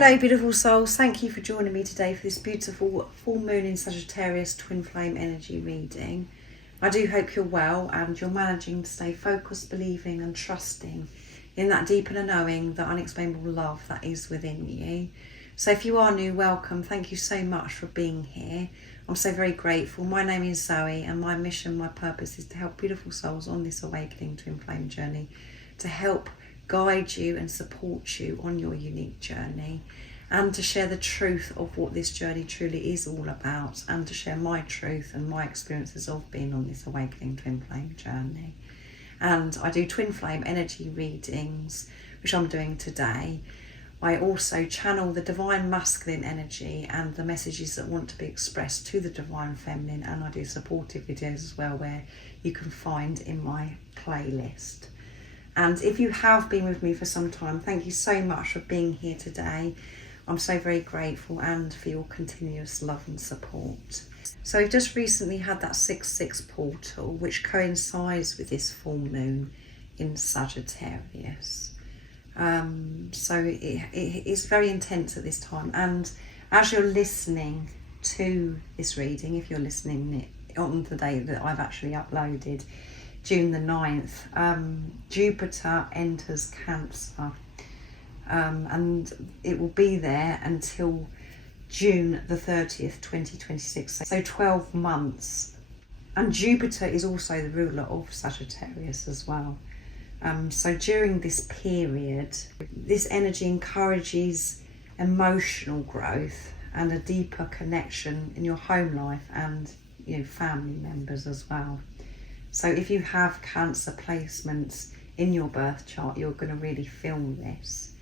Hello beautiful souls, thank you for joining me today for this beautiful full moon in Sagittarius twin flame energy reading. I do hope you're well and you're managing to stay focused, believing and trusting in that deep inner knowing, the unexplainable love that is within you. So if you are new, welcome. Thank you so much for being here. I'm so very grateful. My name is Zoe and my mission, my purpose is to help beautiful souls on this awakening twin flame journey, to help guide you and support you on your unique journey, and to share the truth of what this journey truly is all about, and to share my truth and my experiences of being on this awakening twin flame journey. And I do twin flame energy readings, which I'm doing today. I also channel the divine masculine energy and the messages that want to be expressed to the divine feminine, and I do supportive videos as well, where you can find in my playlist. And if you have been with me for some time, thank you so much for being here today. I'm so very grateful, and for your continuous love and support. So we've just recently had that 6/6 portal, which coincides with this full moon in Sagittarius. So it is very intense at this time. And as you're listening to this reading, if you're listening on the day that I've actually uploaded, June the 9th, Jupiter enters Cancer, and it will be there until June the 30th, 2026, so 12 months. And Jupiter is also the ruler of Sagittarius as well. So during this period, this energy encourages emotional growth and a deeper connection in your home life and family members as well. So if you have Cancer placements in your birth chart, you're going to really feel this.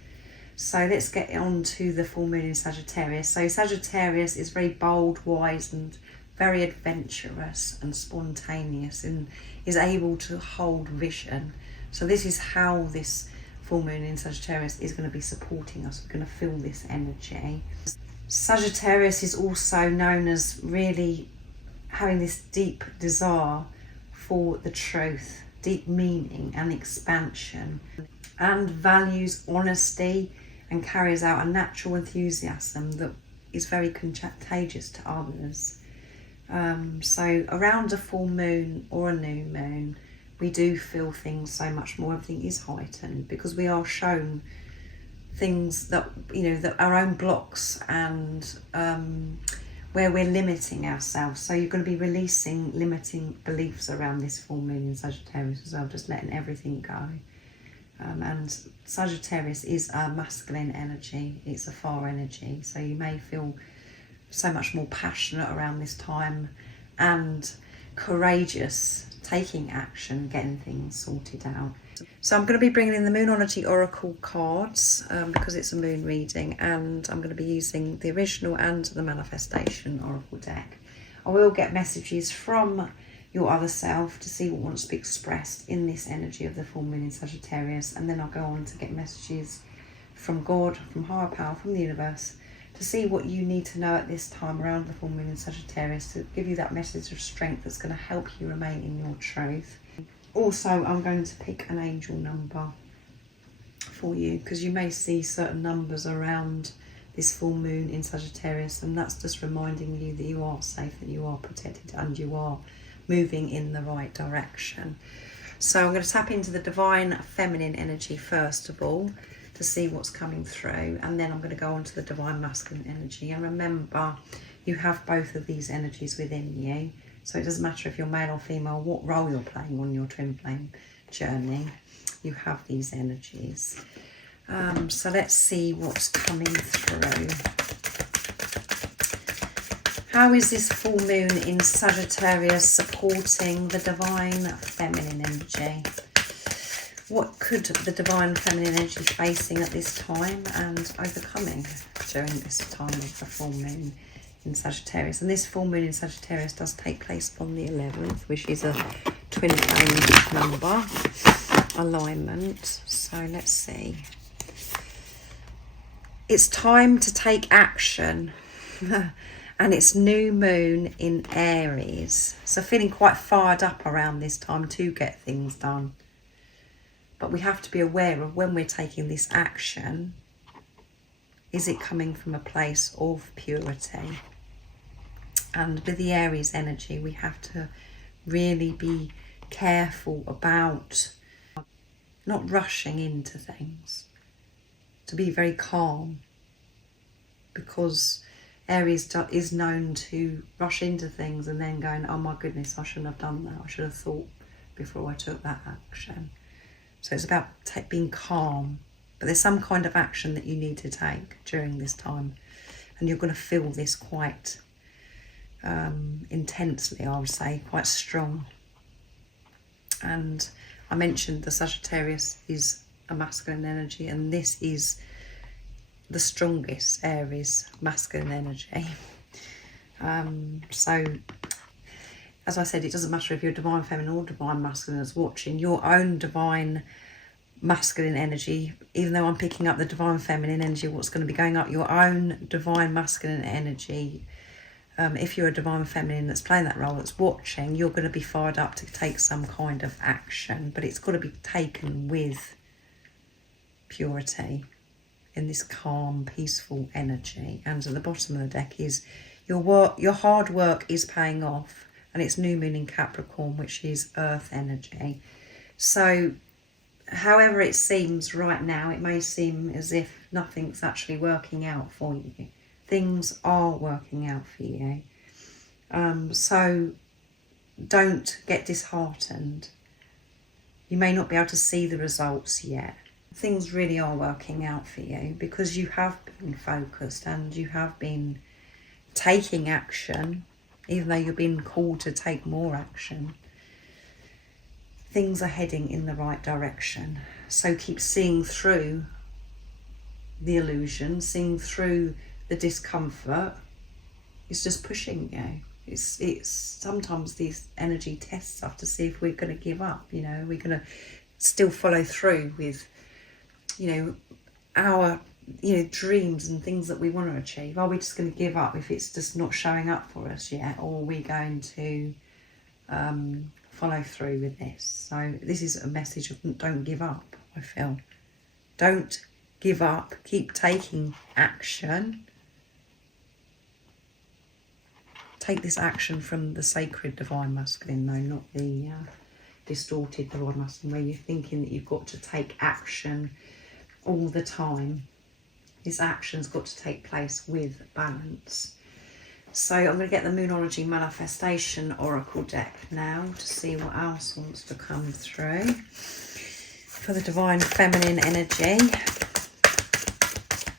So let's get on to the full moon in Sagittarius. So Sagittarius is very bold, wise and very adventurous and spontaneous, and is able to hold vision. So this is how this full moon in Sagittarius is going to be supporting us. We're going to feel this energy. Sagittarius is also known as really having this deep desire for the truth, deep meaning and expansion, and values honesty and carries out a natural enthusiasm that is very contagious to others. So around a full moon or a new moon, we do feel things so much more. Everything is heightened because we are shown things that, that our own blocks and where we're limiting ourselves. So you're going to be releasing limiting beliefs around this full moon in Sagittarius as well, just letting everything go. And Sagittarius is a masculine energy, it's a fire energy, so you may feel so much more passionate around this time and courageous, taking action, getting things sorted out. So I'm going to be bringing in the Moonology Oracle cards because it's a moon reading, and I'm going to be using the original and the Manifestation Oracle deck. I will get messages from your other self to see what wants to be expressed in this energy of the full moon in Sagittarius, and then I'll go on to get messages from God, from higher power, from the universe, to see what you need to know at this time around the full moon in Sagittarius, to give you that message of strength that's going to help you remain in your truth. Also, I'm going to pick an angel number for you, because you may see certain numbers around this full moon in Sagittarius, and that's just reminding you that you are safe, that you are protected, and you are moving in the right direction. So I'm going to tap into the divine feminine energy first of all to see what's coming through, and then I'm going to go on to the divine masculine energy. And remember, you have both of these energies within you. So it doesn't matter if you're male or female, what role you're playing on your twin flame journey, you have these energies. So let's see what's coming through. How is this full moon in Sagittarius supporting the divine feminine energy? What could the divine feminine energy be facing at this time and overcoming during this time of the full moon in Sagittarius? And this full moon in Sagittarius does take place on the 11th, which is a twin flame number alignment. So let's see. It's time to take action. And it's new moon in Aries. So feeling quite fired up around this time to get things done. But we have to be aware of when we're taking this action, Is it coming from a place of purity? And with the Aries energy, we have to really be careful about not rushing into things, to be very calm, because Aries is known to rush into things and then going, oh my goodness, I shouldn't have done that. I should have thought before I took that action. So it's about being calm, but there's some kind of action that you need to take during this time. And you're going to feel this quite intensely, I would say, quite strong. And I mentioned the Sagittarius is a masculine energy, and this is the strongest Aries masculine energy. So as I said, it doesn't matter if you're divine feminine or divine masculine that's watching. Your own divine masculine energy, even though I'm picking up the divine feminine energy, what's going to be going up, your own divine masculine energy, if you're a divine feminine that's playing that role, that's watching, you're going to be fired up to take some kind of action, but it's got to be taken with purity, in this calm, peaceful energy. And at the bottom of the deck is your hard work is paying off, and it's new moon in Capricorn, which is earth energy. So however it seems right now, it may seem as if nothing's actually working out for you. Things are working out for you. So don't get disheartened. You may not be able to see the results yet. Things really are working out for you because you have been focused and you have been taking action, even though you're being called to take more action. Things are heading in the right direction. So keep seeing through the illusion, seeing through the discomfort. It's just pushing you. It's sometimes these energy tests us to see if we're going to give up. You know, we're going to still follow through with, you know, our, you know, dreams and things that we want to achieve. Are we just going to give up if it's just not showing up for us yet, or are we going to follow through with this? So this is a message of don't give up. I feel, don't give up. Keep taking action. Take this action from the sacred divine masculine, though, not the distorted divine masculine, where you're thinking that you've got to take action all the time. This action's got to take place with balance. So I'm going to get the Moonology Manifestation Oracle deck now to see what else wants to come through for the divine feminine energy.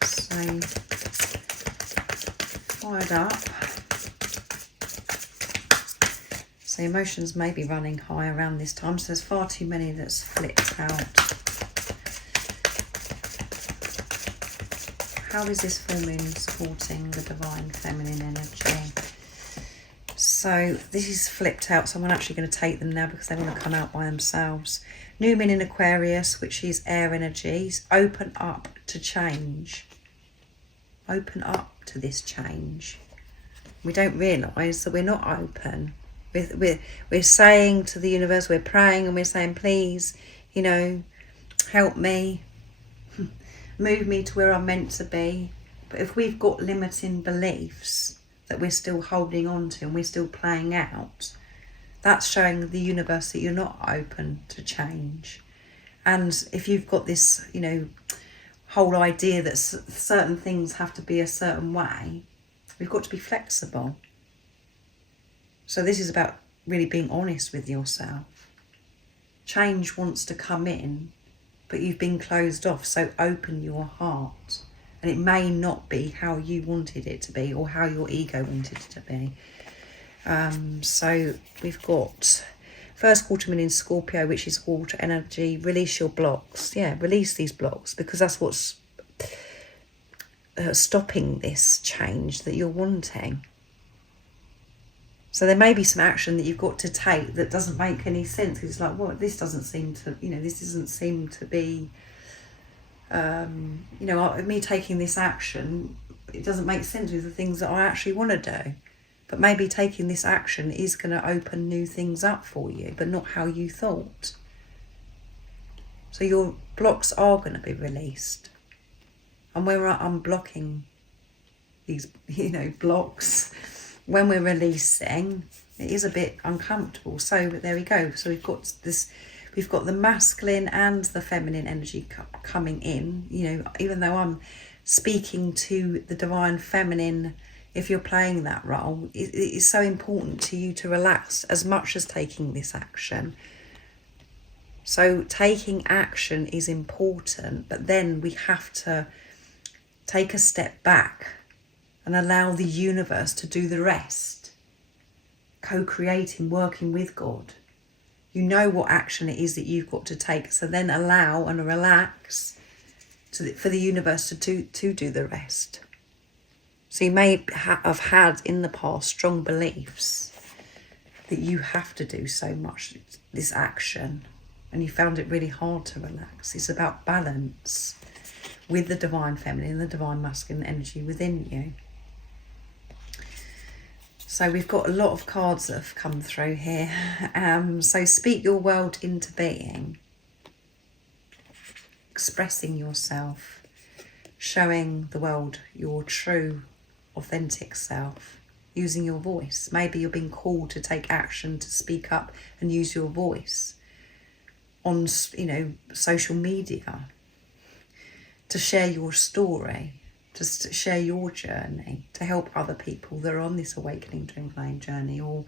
So fired up. So emotions may be running high around this time. So there's far too many that's flipped out. How is this full moon supporting the divine feminine energy? So this is flipped out. So I'm actually going to take them now because they want to come out by themselves. New moon in Aquarius, which is air energies. Open up to change. Open up to this change. We don't realise that we're not open. We're saying to the universe, we're praying and we're saying, please, you know, help me, move me to where I'm meant to be. But if we've got limiting beliefs that we're still holding on to and we're still playing out, that's showing the universe that you're not open to change. And if you've got this, you know, whole idea that certain things have to be a certain way, we've got to be flexible. So this is about really being honest with yourself. Change wants to come in, but you've been closed off, so open your heart. And it may not be how you wanted it to be or how your ego wanted it to be. So we've got first quarter moon in Scorpio, which is water energy. Release your blocks. Yeah, release these blocks, because that's what's stopping this change that you're wanting. So there may be some action that you've got to take that doesn't make any sense. It's like, well, this doesn't seem to, you know, this doesn't seem to be, you know, me taking this action, it doesn't make sense with the things that I actually want to do. But maybe taking this action is going to open new things up for you, but not how you thought. So your blocks are going to be released. And when we're unblocking these, blocks, when we're releasing, it is a bit uncomfortable. So there we go. So we've got the masculine and the feminine energy coming in. Even though I'm speaking to the divine feminine, if you're playing that role, it is so important to you to relax as much as taking this action. So taking action is important, but then we have to take a step back and allow the universe to do the rest. Co-creating, working with God. You know what action it is that you've got to take. So then allow and relax for the universe to do the rest. So you may have had in the past strong beliefs that you have to do so much, this action, and you found it really hard to relax. It's about balance with the divine feminine and the divine masculine energy within you. So we've got a lot of cards that have come through here. So speak your world into being. Expressing yourself. Showing the world your true, authentic self. Using your voice. Maybe you're being called to take action, to speak up and use your voice. On, social media. To share your story. Just to share your journey, to help other people that are on this awakening twin flame journey, or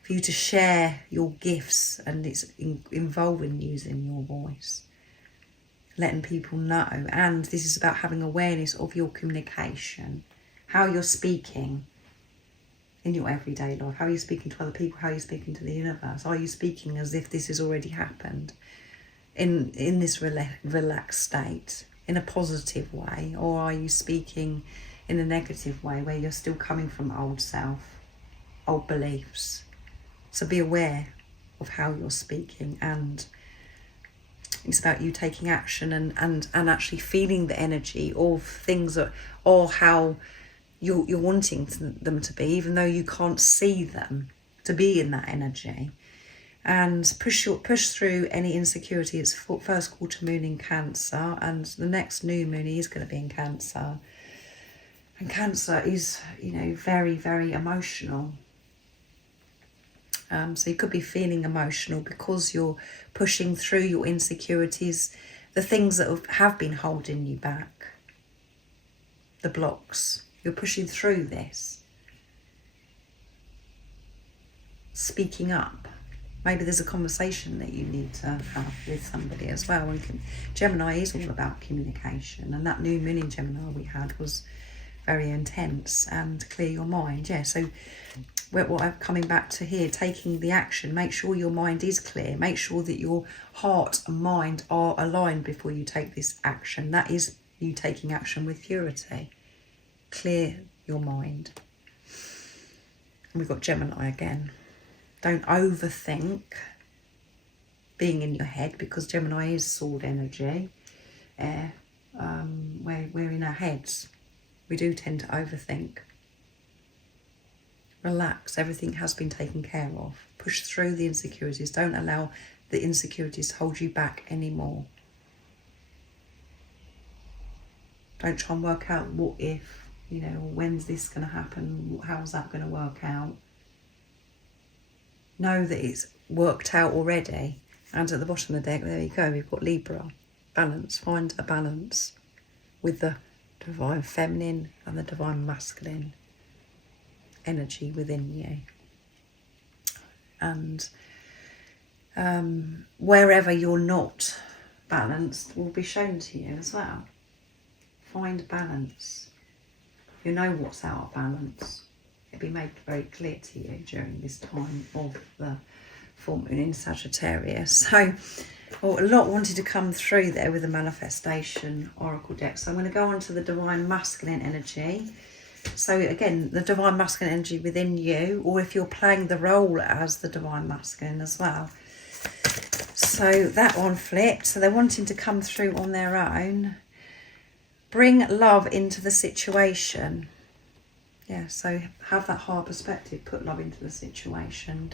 for you to share your gifts, and it's involving using your voice, letting people know. And this is about having awareness of your communication, how you're speaking in your everyday life, how you're speaking to other people, how you're speaking to the universe. Are you speaking as if this has already happened in this relaxed state? In a positive way, or are you speaking in a negative way where you're still coming from old self, old beliefs? So be aware of how you're speaking, and it's about you taking action and actually feeling the energy of things that, or how you're wanting them to be, even though you can't see them, to be in that energy. And push through any insecurity. It's first quarter moon in Cancer, and the next new moon is going to be in Cancer. And Cancer is, very, very emotional. So you could be feeling emotional because you're pushing through your insecurities, the things that have been holding you back, the blocks. You're pushing through this. Speaking up. Maybe there's a conversation that you need to have with somebody as well. And Gemini is all about communication. And that new moon in Gemini we had was very intense and clear your mind. Yeah, so what I'm coming back to here, taking the action, make sure your mind is clear. Make sure that your heart and mind are aligned before you take this action. That is you taking action with purity. Clear your mind. And we've got Gemini again. Don't overthink being in your head, because Gemini is sword energy. We're in our heads. We do tend to overthink. Relax. Everything has been taken care of. Push through the insecurities. Don't allow the insecurities to hold you back anymore. Don't try and work out what if, when's this going to happen? How's that going to work out? Know that it's worked out already. And at the bottom of the deck, there you go, we've got Libra. Balance. Find a balance with the divine feminine and the divine masculine energy within you. And wherever you're not balanced will be shown to you as well. Find balance. You know what's out of balance. It'll be made very clear to you during this time of the full moon in Sagittarius. So a lot wanted to come through there with the manifestation oracle deck. So I'm going to go on to the divine masculine energy. So again, the divine masculine energy within you, or if you're playing the role as the divine masculine as well. So that one flipped. So they're wanting to come through on their own. Bring love into the situation. Yeah, so have that hard perspective, put love into the situation.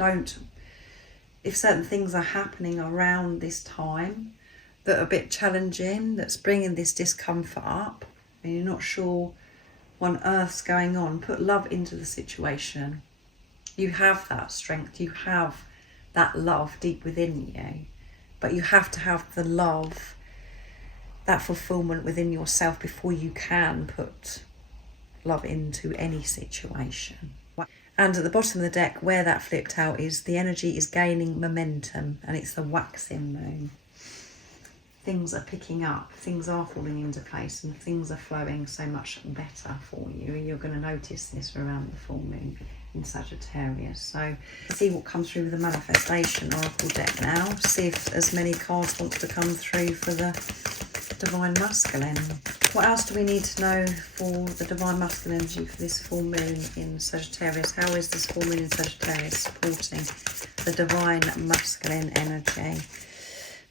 If certain things are happening around this time that are a bit challenging, that's bringing this discomfort up, and you're not sure what on earth's going on, put love into the situation. You have that strength, you have that love deep within you, but you have to have the love, that fulfillment within yourself before you can put love into any situation. And at the bottom of the deck, where that flipped out, is the energy is gaining momentum, and it's the waxing moon. Things are picking up, things are falling into place, and things are flowing so much better for you, and you're going to notice this around the full moon in Sagittarius. So see what comes through with the manifestation oracle deck now. See if as many cards want to come through for the divine masculine. What else do we need to know for the divine masculine energy for this full moon in Sagittarius? How is this full moon in Sagittarius supporting the divine masculine energy?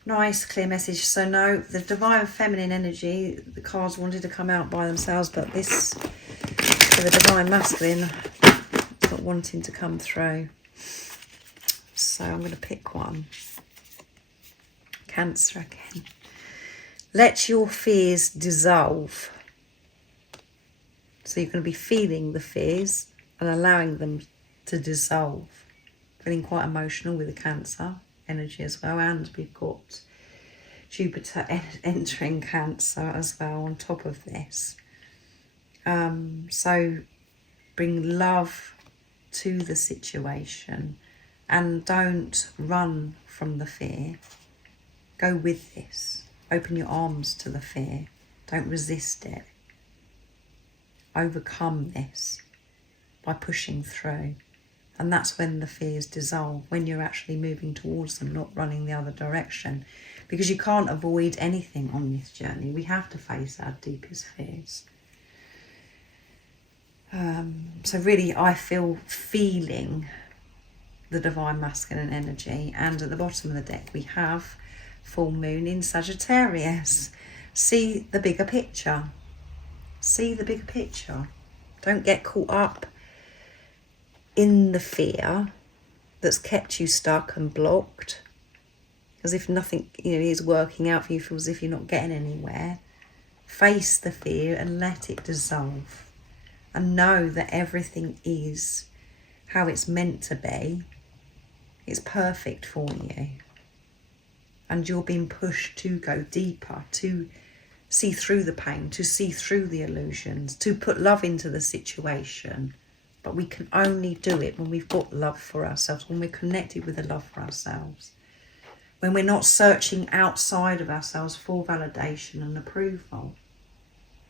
Nice clear message. So no, the divine feminine energy, the cards wanted to come out by themselves, but this for the divine masculine, it's not wanting to come through. So I'm going to pick one. Cancer again. Let your fears dissolve. So you're going to be feeling the fears and allowing them to dissolve. Feeling quite emotional with the Cancer energy as well, and we've got Jupiter entering Cancer as well on top of this. So bring love to the situation and don't run from the fear. Go with this. Open your arms to the fear. Don't resist it. Overcome this by pushing through. And that's when the fears dissolve, when you're actually moving towards them, not running the other direction. Because you can't avoid anything on this journey. We have to face our deepest fears. So really, I feel feeling the divine masculine energy. And at the bottom of the deck, we have full moon in Sagittarius. See the bigger picture. See the bigger picture. Don't get caught up in the fear that's kept you stuck and blocked, as if nothing is working out for you, feels as if you're not getting anywhere. Face the fear and let it dissolve, and know that everything is how it's meant to be. It's perfect for you, and you're being pushed to go deeper, to see through the pain, to see through the illusions, to put love into the situation. But we can only do it when we've got love for ourselves, when we're connected with the love for ourselves, when we're not searching outside of ourselves for validation and approval,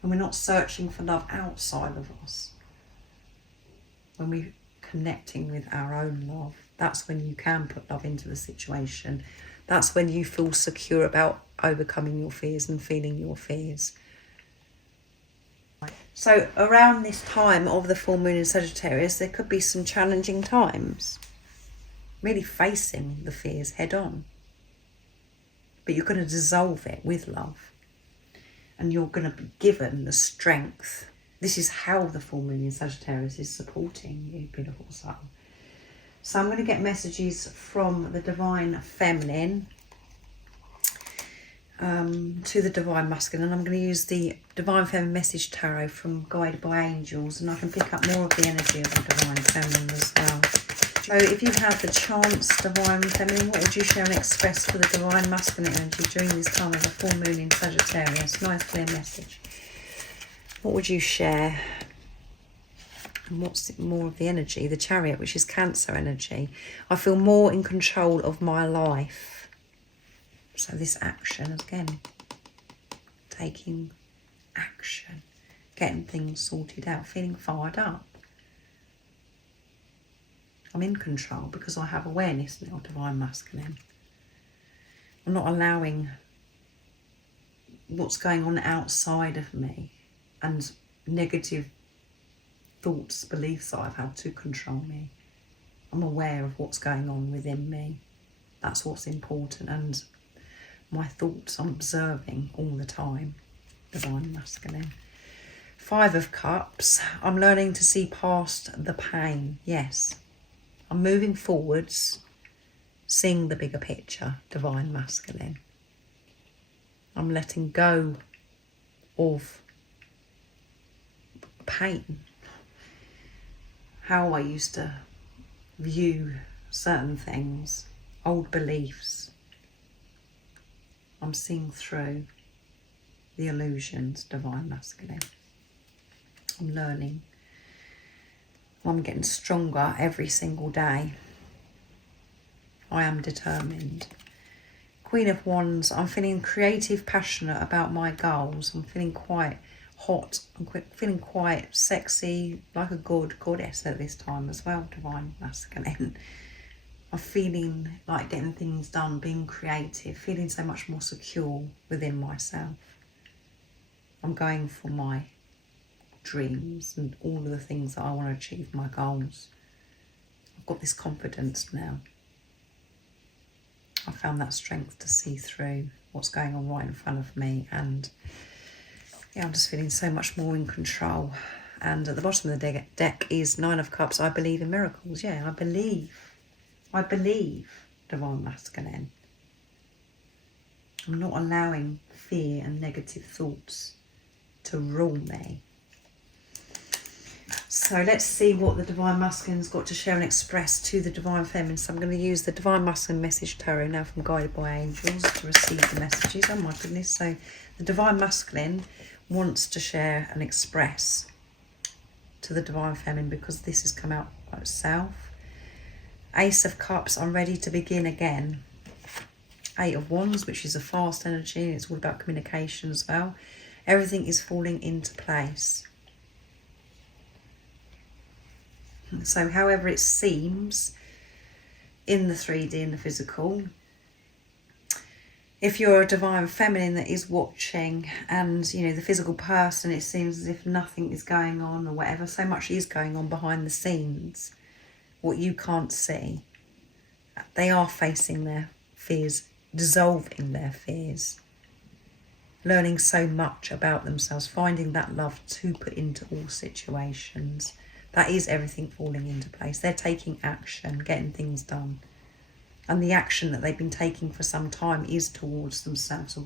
when we're not searching for love outside of us, when we're connecting with our own love. That's when you can put love into the situation. That's when you feel secure about overcoming your fears and feeling your fears. So around this time of the full moon in Sagittarius, there could be some challenging times. Really facing the fears head on. But you're going to dissolve it with love. And you're going to be given the strength. This is how the full moon in Sagittarius is supporting you, beautiful soul. So I'm going to get messages from the divine feminine to the divine masculine. And I'm going to use the divine feminine message tarot from Guided by Angels, and I can pick up more of the energy of the divine feminine as well. So if you have the chance, divine feminine, what would you share and express for the divine masculine energy during this time of the full moon in Sagittarius? Nice clear message. What would you share? And what's more of the energy? The Chariot, which is Cancer energy. I feel more in control of my life. So this action, again, taking action, getting things sorted out, feeling fired up. I'm in control because I have awareness now, divine masculine. I'm not allowing what's going on outside of me and negative thoughts, beliefs that I've had to control me. I'm aware of what's going on within me. That's what's important. And my thoughts I'm observing all the time, divine masculine. 5 of Cups. I'm learning to see past the pain. Yes. I'm moving forwards, seeing the bigger picture, divine masculine. I'm letting go of pain. How I used to view certain things, old beliefs. I'm seeing through the illusions, divine masculine. I'm learning. I'm getting stronger every single day. I am determined. Queen of Wands, I'm feeling creative, passionate about my goals. I'm feeling quite hot. I'm feeling quite sexy, like a goddess at this time as well, divine masculine. I'm feeling like getting things done, being creative, feeling so much more secure within myself. I'm going for my dreams and all of the things that I want to achieve, my goals. I've got this confidence now. I found that strength to see through what's going on right in front of me, and yeah, I'm just feeling so much more in control. And at the bottom of the deck is Nine of Cups. I believe in miracles. Yeah, I believe, divine masculine. I'm not allowing fear and negative thoughts to rule me. So let's see what the divine masculine's got to share and express to the divine feminine. So I'm going to use the divine masculine message tarot now from Guided by Angels to receive the messages. Oh my goodness. So the divine masculine wants to share and express to the divine feminine, because this has come out by itself. Ace of Cups, I'm ready to begin again. Eight of Wands, which is a fast energy. It's all about communication as well. Everything is falling into place. So however it seems in the 3D and the physical, if you're a divine feminine that is watching and, you know, the physical person, it seems as if nothing is going on or whatever, so much is going on behind the scenes, what you can't see. They are facing their fears, dissolving their fears, learning so much about themselves, finding that love to put into all situations. That is everything falling into place. They're taking action, getting things done. And the action that they've been taking for some time is towards themselves, or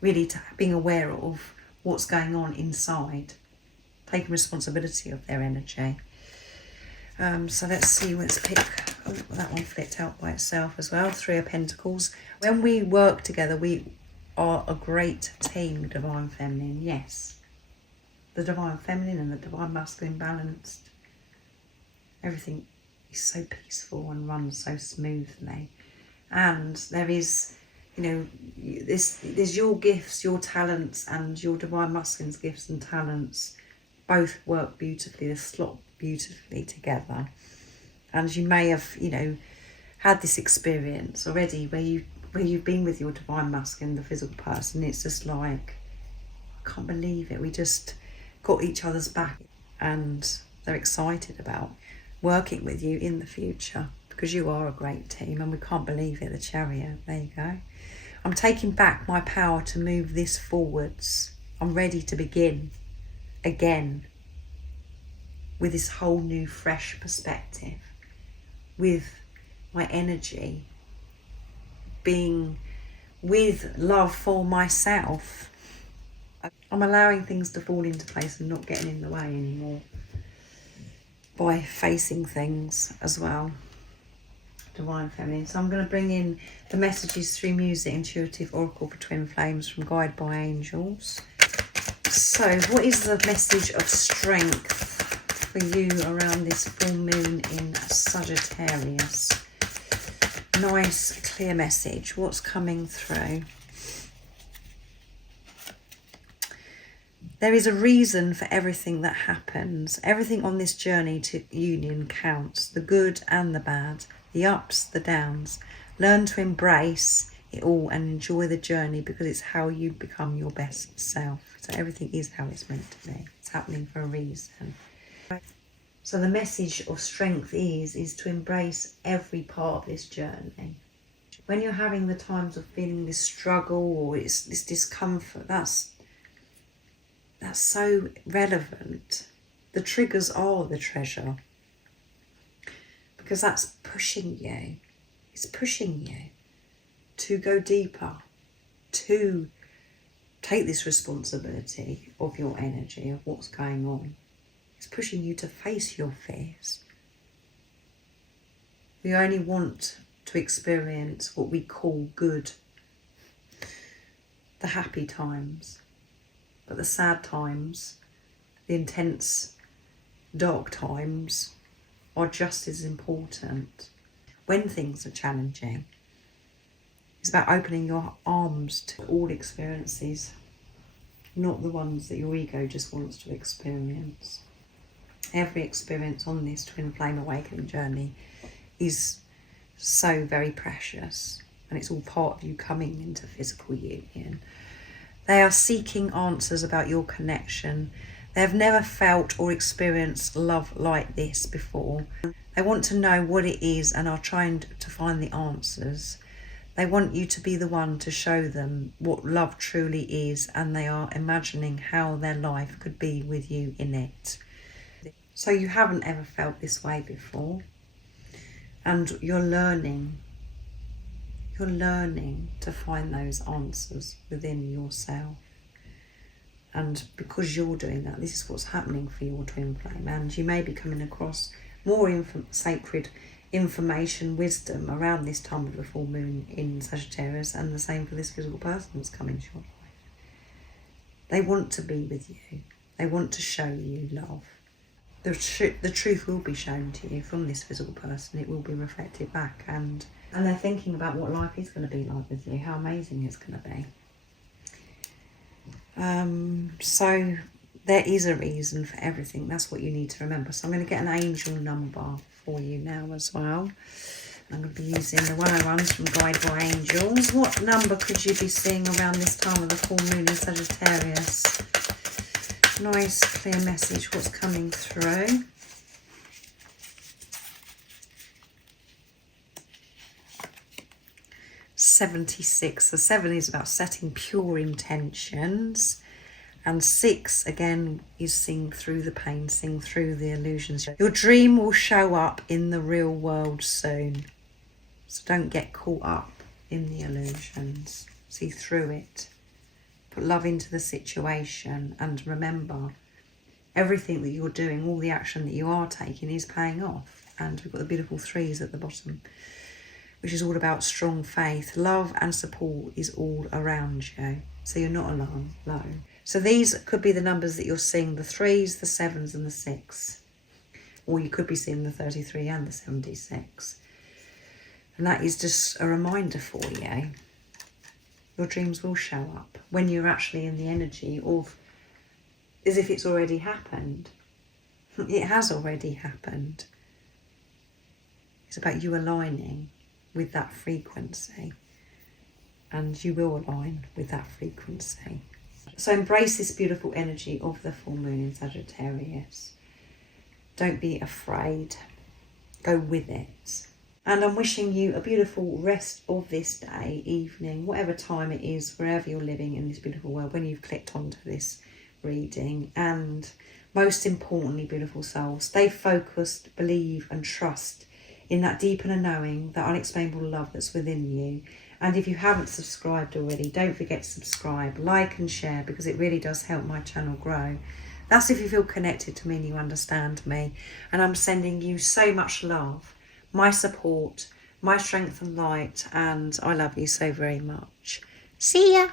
really being aware of what's going on inside, taking responsibility of their energy. So let's see, let's pick, oh, that one flipped out by itself as well, Three of Pentacles. When we work together, we are a great team, divine feminine, yes. The divine feminine and the divine masculine balanced. Everything is so peaceful and runs so smoothly. And there is, you know, there's your gifts, your talents, and your divine masculine's gifts and talents both work beautifully. They slot beautifully together. And you may have, you know, had this experience already where you've been with your divine masculine, the physical person. It's just like, I can't believe it. We just got each other's back, and they're excited about working with you in the future, because you are a great team, and we can't believe it, the Chariot. There you go. I'm taking back my power to move this forwards. I'm ready to begin again with this whole new fresh perspective, with my energy being with love for myself. I'm allowing things to fall into place and not getting in the way anymore by facing things as well. Divine feminine. So I'm going to bring in the messages through music, intuitive oracle for twin flames from Guided by Angels. So what is the message of strength for you around this full moon in Sagittarius? Nice clear message. What's coming through? There is a reason for everything that happens. Everything on this journey to union counts. The good and the bad. The ups, the downs. Learn to embrace it all and enjoy the journey, because it's how you become your best self. So everything is how it's meant to be. It's happening for a reason. So the message of strength is to embrace every part of this journey. When you're having the times of feeling this struggle or it's this discomfort, that's so relevant. The triggers are the treasure, because that's pushing you. It's pushing you to go deeper, to take this responsibility of your energy, of what's going on. It's pushing you to face your fears. We only want to experience what we call good, the happy times, but the sad times, the intense, dark times are just as important. When things are challenging, it's about opening your arms to all experiences, not the ones that your ego just wants to experience. Every experience on this twin flame awakening journey is so very precious, and it's all part of you coming into physical union. They are seeking answers about your connection. They have never felt or experienced love like this before. They want to know what it is and are trying to find the answers. They want you to be the one to show them what love truly is, and they are imagining how their life could be with you in it. So you haven't ever felt this way before, and you're learning to find those answers within yourself. And because you're doing that, this is what's happening for your twin flame, and you may be coming across more sacred information, wisdom around this time of the full moon in Sagittarius, and the same for this physical person that's coming to your life. They want to be with you. They want to show you love. The truth will be shown to you from this physical person. It will be reflected back, and they're thinking about what life is going to be like with you, how amazing it's going to be. So there is a reason for everything. That's what you need to remember. So I'm going to get an angel number for you now as well. I'm going to be using the 101s from Guide by Angels. What number could you be seeing around this time of the full moon in Sagittarius? Nice clear message, what's coming through. $76. So 7 is about setting pure intentions, and 6 again is seeing through the pain, seeing through the illusions. Your dream will show up in the real world soon, so don't get caught up in the illusions. See through it. Put love into the situation, and remember, everything that you're doing, all the action that you are taking is paying off. And we've got the beautiful 3s at the bottom, which is all about strong faith. Love and support is all around you, so you're not alone. So these could be the numbers that you're seeing, the 3s, the 7s and the 6. Or you could be seeing the 33 and the 76. And that is just a reminder for you. Your dreams will show up when you're actually in the energy of as if it's already happened. It has already happened. It's about you aligning with that frequency, and you will align with that frequency. So embrace this beautiful energy of the full moon in Sagittarius. Don't be afraid. Go with it. And I'm wishing you a beautiful rest of this day, evening, whatever time it is, wherever you're living in this beautiful world, when you've clicked onto this reading. And most importantly, beautiful soul, stay focused, believe and trust in that deep inner knowing, that unexplainable love that's within you. And if you haven't subscribed already, don't forget to subscribe, like and share, because it really does help my channel grow. That's if you feel connected to me and you understand me. And I'm sending you so much love, my support, my strength and light, and I love you so very much. See ya!